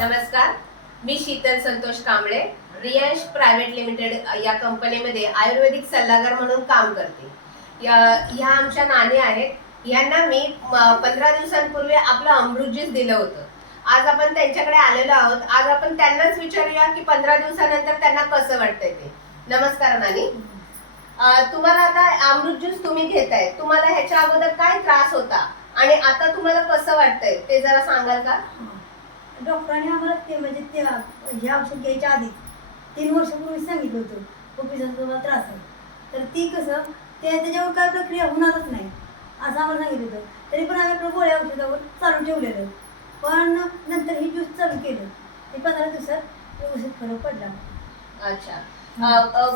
नमस्कार. मी Sheetal Santosh Kamble Riyansh private limited या कंपनीमध्ये आयुर्वेदिक सल्लागार म्हणून काम करते. ह्या आमच्या नाणी आहेत. यांना मी पंधरा दिवसांपूर्वी आपलं अमृत ज्यूस दिलं होतं. आज आपण त्यांच्याकडे आलेलो आहोत. आज आपण त्यांनाच विचारूया की पंधरा दिवसानंतर त्यांना कसं वाटतंय ते. नमस्कार नानी. तुम्हाला आता अमृत ज्यूस तुम्ही घेताय. तुम्हाला ह्याच्या अगोदर काय त्रास होता? आणि आता तुम्हाला कसं वाटतंय? ते जरा सांगाल का? डॉक्टरांनी आम्हाला ते म्हणजे ते हे औषध घ्यायच्या आधी तीन वर्षापूर्वी सांगितलं होतं पोपिसाचा तुम्हाला त्रास आहे. तर ती कसं ते त्याच्यावर काय प्रक्रिया होणारच नाही असं आम्हाला सांगितलं होतं. तरी पण आम्ही आपलं गोळ्या औषधावर चालू ठेवलेलं. पण नंतर हे ज्यूस चालू केलं. ते पंधरा दिवसात व्यवस्थित फरक पडला. अच्छा.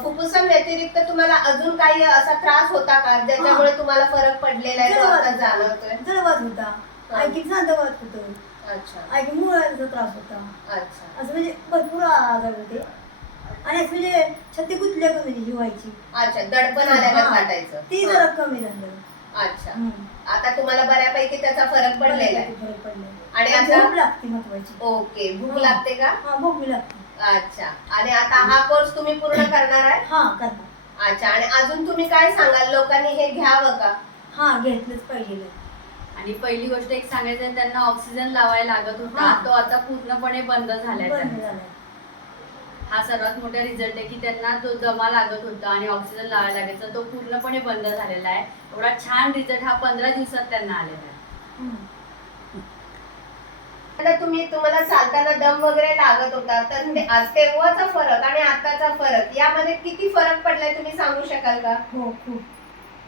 फुफ्फुसा व्यतिरिक्त तुम्हाला अजून काही असा त्रास होता का? ज्याच्यामुळे तुम्हाला फरक पडलेला आहे जळवात होता. आणखी सांधवात होतं. अच्छा. आणखी मुळाचा त्रास होता. अच्छा. असं म्हणजे भरपूर आजार होते. आणि असं म्हणजे छाती गुतल्या कमी म्हणजे व्हायची अच्छा दडपण आल्यानं हा. फाटायचं ती जरा कमी झालं. अच्छा. आता तुम्हाला बऱ्यापैकी त्याचा फरक पडलेला आहे. फरक पडला आणि आणि आता- भूक लागते महत्वाची. ओके. भूक. लागते का? हा भूक लागते. अच्छा. आणि आता हा कोर्स तुम्ही पूर्ण करणार आहे? हा करता अच्छा. आणि अजून तुम्ही काय सांगाल? लोकांनी हे घ्यावं का? हा घेतलंच पाहिजे. आणि पहिली गोष्ट एक सांगायचं आहे, त्यांना ऑक्सिजन लावायला लागत होता. हा. तो आता पूर्णपणे बंद झालाय हा सर्वात मोठा रिझल्ट आहे की त्यांना तो दमा लागत होता आणि ऑक्सिजन लावायला लागायचा. तो पूर्णपणे बंद झालेला आहे. एवढा छान रिझल्ट हा पंधरा दिवसात त्यांना आलेला आहे. तुम्ही तुम्हाला चालताना दम वगैरे लागत होता तर तेव्हाचा फरक आणि आताचा फरक यामध्ये किती फरक पडलाय तुम्ही सांगू शकाल का? हो खूप.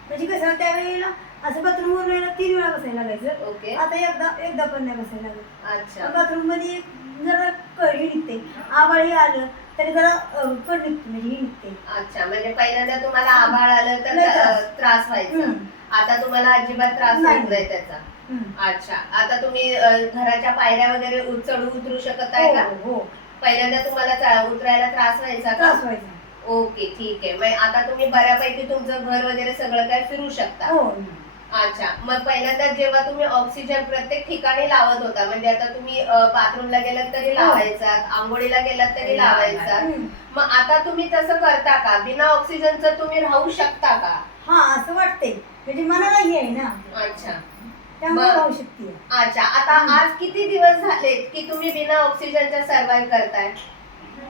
म्हणजे कसं त्यावेळेला असं बाथरूम वर वेळेला तीन वेळा बसायला लागायचं. ओके. आता एकदा एकदा पण नाही बसायला लागत. अच्छा. बाथरूममध्ये जरा कळी निघते. आवाळी आलं तरी जरा अं, कळ निघते म्हणजे ही निघते. अच्छा म्हणजे पहिल्यांदा तुम्हाला आभाळ आलं तर त्रास. अ, त्रास व्हायचा. हम्म. आता तुम्हाला अजिबात त्रास नाही. होत नाही. त्याचा. हम्म. अच्छा आता तुम्ही अ, घराच्या पायऱ्या वगैरे उ- चढू उतरू शकत आहे का? हो हो. पहिल्यांदा तुम्हाला चा- उतरायला त्रास व्हायचा का? त्रास व्हायचा. ओके ठीक आहे. मग आता तुम्ही बऱ्यापैकी तुमचं घर वगैरे सगळं काय फिरू शकता? हो. अच्छा. मग पहिल्यांदा जेव्हा तुम्ही ऑक्सिजन प्रत्येक ठिकाणी लावत होता म्हणजे आता तुम्ही बाथरूमला गेलात तरी हो. लावायचा आंघोळीला गेलात तरी लावायचा. मग आता तुम्ही तसं करता का? बिना ऑक्सिजनचं तुम्ही राहू शकता का? हा असं वाटते म्हणजे मनाला हे आहे ना. अच्छा. अच्छा. आता आज किती दिवस झालेत की तुम्ही बिना ऑक्सिजनच्या सर्व्हाइव्ह करताय?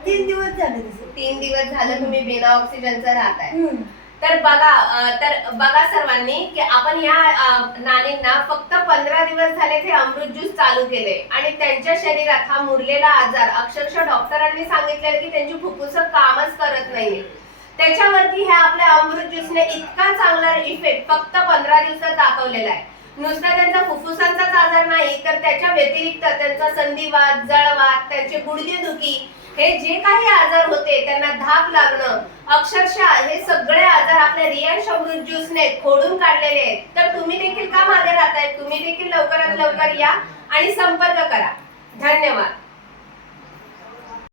तीन दिवस झाले तसे. तीन दिवस झालं तुम्ही बिना ऑक्सिजनचं राहताय. हम्म. तर बघा अं, तर बघा सर्वांनी की आपण या अं, नानींना फक्त पंधरा दिवस झाले ते अमृत ज्यूस चालू केले. आणि त्यांच्या शरीरात हा मुरलेला आजार अक्षरशः डॉक्टरांनी सांगितलेलं की त्यांची फुफ्फुस कामच करत नाहीये. त्याच्यावरती ह्या आपल्या अमृत ज्यूसने इतका चांगला इफेक्ट फक्त पंधरा दिवसात दाखवलेला आहे. नुसता त्यांचा फुफ्फुसांचाच आजार नाही तर त्याच्या व्यतिरिक्त त्यांचा संधिवात जळवात त्यांचे गुडघेदुखी हे जे काही आजार होते त्यांना धाक लागणं अक्षरशः हे सगळे आजार आपल्या रियान अमृत ज्यूसने खोडून काढलेले आहेत. तर तुम्ही देखील का मागे राहताय? तुम्ही देखील लवकरात लवकर या आणि संपर्क करा. धन्यवाद.